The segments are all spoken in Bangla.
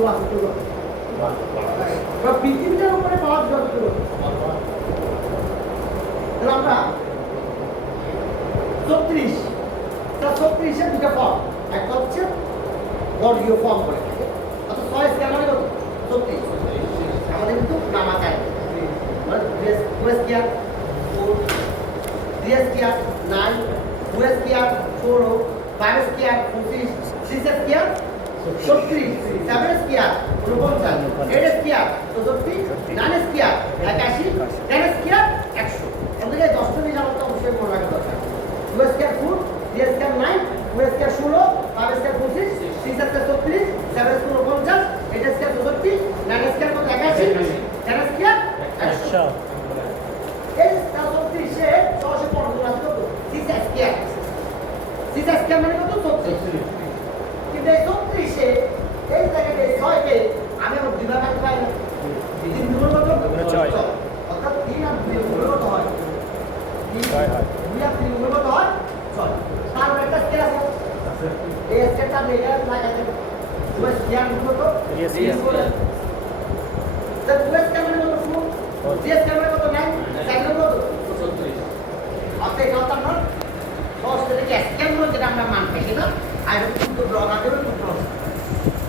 ভ্যালু আছে তো বা পৃথিবীটার উপরে পাওয়ার যত তাহলে আমরা 34 তা 34 এর দুটো ফর্ম একটা হচ্ছে বর্গীয় ফর্ম করে থাকে অর্থাৎ 6 স্কয়ার মানে কত 34 আমাদের কিন্তু নামাকায় মানে 2 square 4 3 square 9 2 square 16 5 square 25 6 square 36 7 square 49 8 square 64 9 square 81 10 square 100 আমাদের এই 10টা নিয়ে যাওয়ার তো অবশ্যই মনে রাখা দরকার 2 square 4 3 square 9 2 square 16 5 square 25 6 square 36 7 square 49 8 square 64 9 square কত 81 10 স্কয়ার 100 এই 36 এ 615 আছে কত 6 স্কয়ার 6 স্কয়ার মানে কত 36 কিন্তু এই 36 এ এই জায়গাতে 6 কে আমি আমার দুই ভাগ করতে পারি না এই তিন গুণ কত 6 অর্থাৎ 3 আর 2 গুণ কত হয় 3 হয় 2 আর 3 গুণ কত হয় 6 তার একটা স্কয়ার আছে এই স্কয়ারটা লেগে লাগাতে 2 স্কয়ার গুণ কত 3 স্কয়ার তো 2 স্কয়ার মানে কত 4 3 স্কয়ার মানে কত 9 স্কয়ার কত 36 অর্থাৎ এটা হচ্ছে আমরা 10 থেকে স্কয়ার গুলো যেটা আমরা মান পাই সেটা আর কিন্তু ব্লক আছে কিন্তু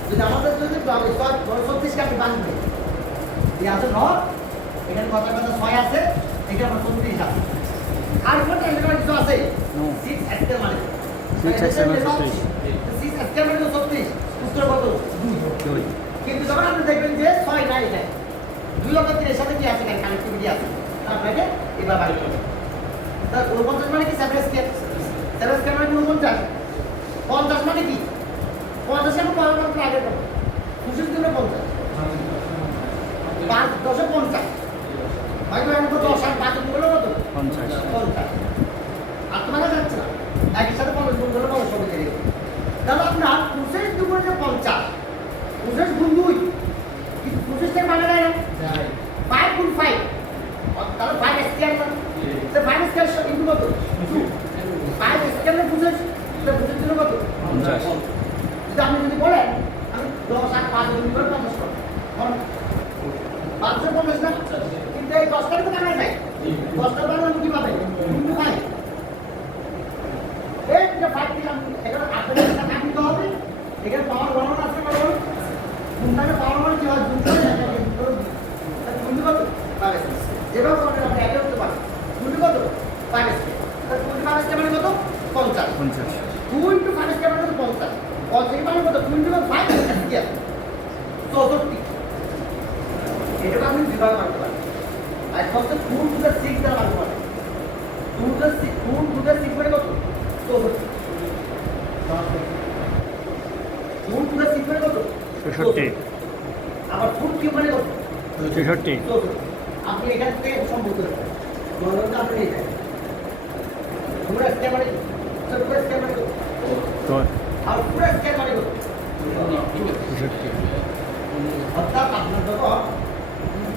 যদি আমাদের যদি ব্লক 36 কে আমি বাঁধবে এই আছে নট এখানে কত 6 আছে এটা আমার 36 আছে আর কোনটা এখানে কিছু আছে 6 স্কয়ার মানে 6 স্কয়ার মানে 6 স্কয়ার মানে 36 উত্তর কত 2 কিন্তু যখন আপনি দেখবেন যে 6 নাই এটা 2 লক্ষ 3 এর সাথে কি আছে কানেক্টিভিটি আছে আপনাকে এবার বাইর করতে তার 49 মানে কি 7 স্কয়ার 7 স্কয়ার মানে 49 50 মানে কি 50 এর পর আমরা আগে করব 25 দিনে 50 5 10 50 হয়তো আমরা 10 আর 5 গুণ করলে কত 50 আর তোমাকে যাচ্ছে না একই সাথে 50 গুণ করলে 50 হবে এর তাহলে আপনার 25 গুণ করে 50 25 গুণ 2 কিন্তু 25 এর মানে যায় না 5 গুণ 5 তাহলে 5 স্কয়ার না তো 5 স্কয়ার ইনটু কত 2 5 স্কয়ার মানে 25 তো 25 দিনে কত 50 যদি আপনি যদি বলেন আমি 10 আর 5 গুণ করে 50 করব কারণ 550 না কিন্তু এই 10 টাকা তো কামাই নাই 10 টাকা বানানো কি পাবে কিন্তু ভাই এই যে 5 দিলাম এখানে 8 টাকা কাটি তো হবে এখানে পাওয়ার গণনা আছে না বল কোনটাকে পাওয়ার মানে কি হয় গুণ করে কিন্তু কত পাবে যেভাবে করলে আপনি আগে করতে পারেন গুণ কত 5 স্কয়ার তো 25 স্কয়ার মানে কত 50 2 ইনটু 5 স্কয়ার মানে কত 50 50 মানে কত 2 ইনটু 5 স্কয়ার 64 এটা আপনি বিভাগ করতে পারেন আর কত 2 টু দ্য 6 দ্বারা ভাগ করেন 2 টু দ্য 6 মানে কত 64 2 টু দ্য 6 মানে কত 66 আবার 4 কিউব মানে কত 66 আপনি এখান থেকে সম্পূর্ণ করবেন গণনা আপনি নিয়ে যাবেন পুরো স্কয়ার মানে কত পুরো স্কয়ার মানে কত আর পুরো স্কয়ার মানে কত 66 অর্থাৎ আপনার যখন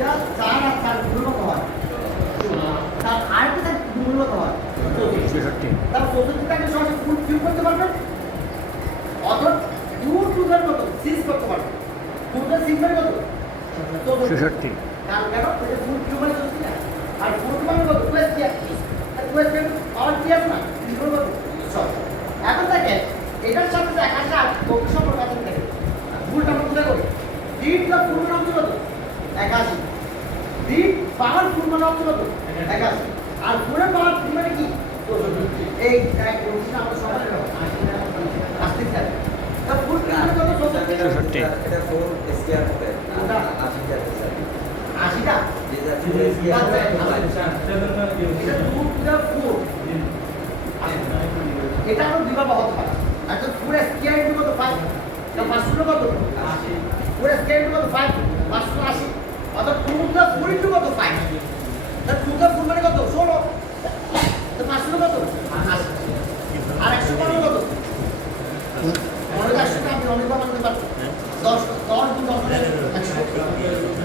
যা 4 আর 4 গুণ হয় তার আরেকটা গুণ হয় 66 তার 64 টাকে সরাসরি ফুল কিউব করতে পারবেন অথবা 2 টু দ্য কত 6 করতে পারবেন 2 টু 6 মানে কত 66 কারণ কেন এটা ফুল কিউব মানে 64 আর ফুল মানে কত 2 স্কয়ার আর 2 স্কয়ার পাওয়ার কি আছে না 3 কত 6 এখন দেখেন এটার সাথে দেখাটা কত সম্পর্ক আছে দেখেন ফুলটা আমরা কোথায় করি d প্লাস ফুল মানে হচ্ছে কত 81 d পাওয়ার ফুল মানে হচ্ছে কত 81 আর ফুলের পাওয়ার ফুল মানে কি এই এক রুটিন আমরা সবাই আসতে চাই তা ফুল মানে কত 66 এটা 4 স্কয়ার হবে 80 টা 80 টা যেটা 2 স্কয়ার হবে এটা 2 টু দ্য 4 এটা আমরা দুইবার হতে পারে আচ্ছা পুরো স্কয়ার ইনটু কত 5 এটা 500 কত 80 পুরো স্কয়ার ইনটু কত 5 580 অর্থাৎ 2 টু দ্য 4 ইনটু কত 5 তা 2 টু দ্য 4 মানে কত 16 তো 500 কত 80 আর 100 মানে কত মনে রাখতে আপনি অনেক বার মানতে পারবেন 10 গুণ 10 মানে 100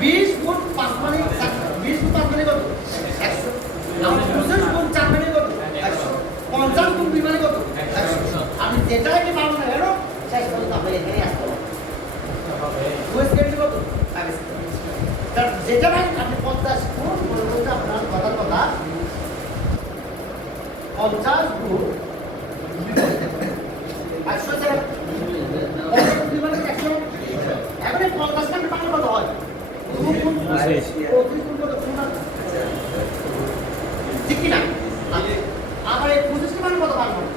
20 গুণ 5 মানে 20 গুণ 5 মানে কত 100 আর 25 গুণ 4 মানে কত 100 50 গুণ 2 মানে কত 100 আপনি যেটাকে পাবেন না কেন শেষ পর্যন্ত আপনি এখানে আসতে হবে যেটা ভাই আপনি 50 গুণ মনে করতে আপনার কথা 50 গুণ 100 টাকা এখন এই 50 টাকা পানি কত হয়? ঠিক কি না? আবার এই 25 টাকা কত পানি হবে?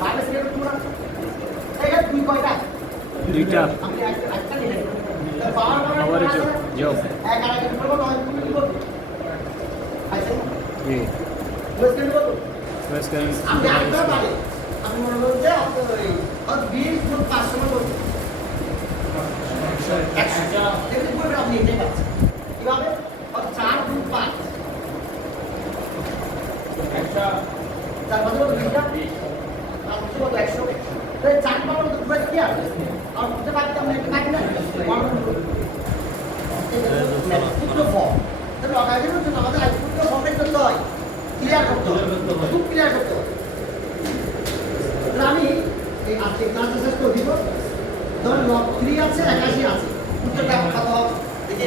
বাইরে থেকে পুরো এই দুই কয়টা? দুইটা আপনি একটা নিলেন। বারবার আবার যোগ এক আর এক কত হয়? তুমি কি বলছো? আচ্ছা জি বুঝতে পারছো? প্রেস করেন আপনি আরেকটা পারেন। আপনি মনে করুন যে আপনি ওই 20 গুণ 500 মানে কত? 100 দেখুন পুরো আপনি এটাই পাচ্ছেন। কিভাবে? 4 গুণ 5 তার মধ্যে কত 20টা? আর কত 100? তাহলে 4 পাওয়ার মতো পুরো কি আছে? আর দুটো বাকি আমরা একটা কাটি না? 1 সূত্র ফর্ম। তাহলে লগাইজের জন্য আমাদের আই সূত্র ফর্মটা করতে হয়। ক্লিয়ার করতে হবে। খুব ক্লিয়ার করতে হবে। তাহলে আমি এই আজকে ক্লাসটা শেষ করে দিব। ধরুন লগ 3 আছে 81 আছে। উত্তরটা কত হবে? দেখি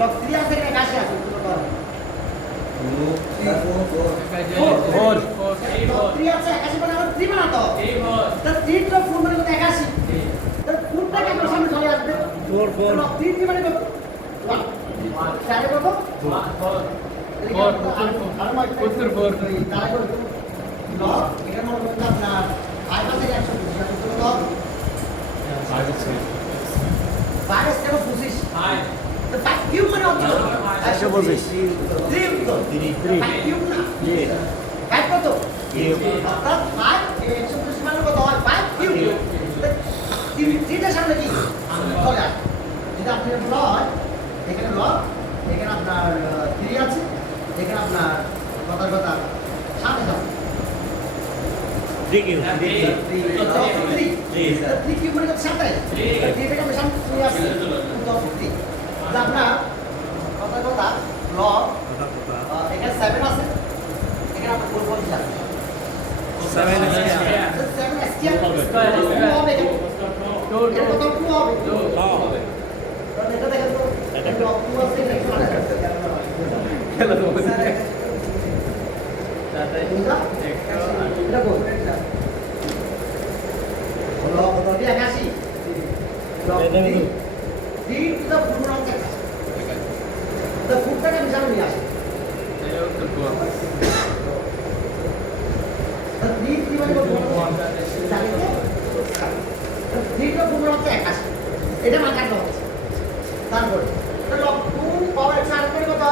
লগ 3 আছে 81 আছে উত্তরটা হবে। ফোর লগ 3 আছে 81 মানে আমার 3 বানাতে হবে। তাহলে 3 টা ফুল মানে কত 81। তাহলে ফুলটা কেন সামনে চলে আসবে? লগ 3 মানে কত? 1 চারে কত? 4 তারা করে লগ এটা মনে করতে আপনার 5 থেকে 120 কত লগ 5 থেকে 25 তো 5 কিউব মানে হচ্ছে 125 3 উত্তর 5 কিউব না জি 5 কত কিউব অর্থাৎ 5 125 মানে কত হয় 5 কিউব তিনটা সামনে কি চলে আসে যদি আপনি লগ এখানে লগ এখানে আপনার 3 আছে এখানে আপনার কথা সামনে আছে 3 কিউব 3 মানে কত 27 এটাকে আমি সামনে নিয়ে আসছি আপনার কথা লগ এখানে 7 আছে এখানে আপনার 4 আছে 7 7 হবে এটা কত টু হবে এটা দেখেন তো এটা টু আছে এটা বল log 81 log 3 the full of the food টাকে আমি জানি আসে the 3 মানে কত জানি তো 3 the full of 81 এটা মাথা রাখতে হবে তারপরে লগ 2 পাওয়ার 4 করে কত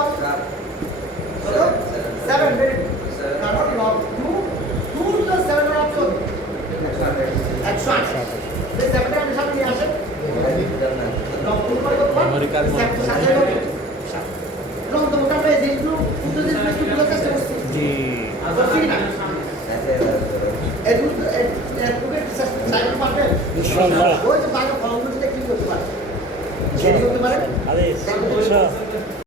7 মিনিট তারপর লগ 2 the 7 এর অপশন 108 এই 7 টা আমি সামনে নিয়ে আসে লগ 2 করে কত আমেরিকার সাথে লগ তো মোটা হয়ে যেগুলো পুরো যে একটু বুঝতে চেষ্টা করছি জি বুঝছি না এগুলো সাইড পারবেন ইনশাআল্লাহ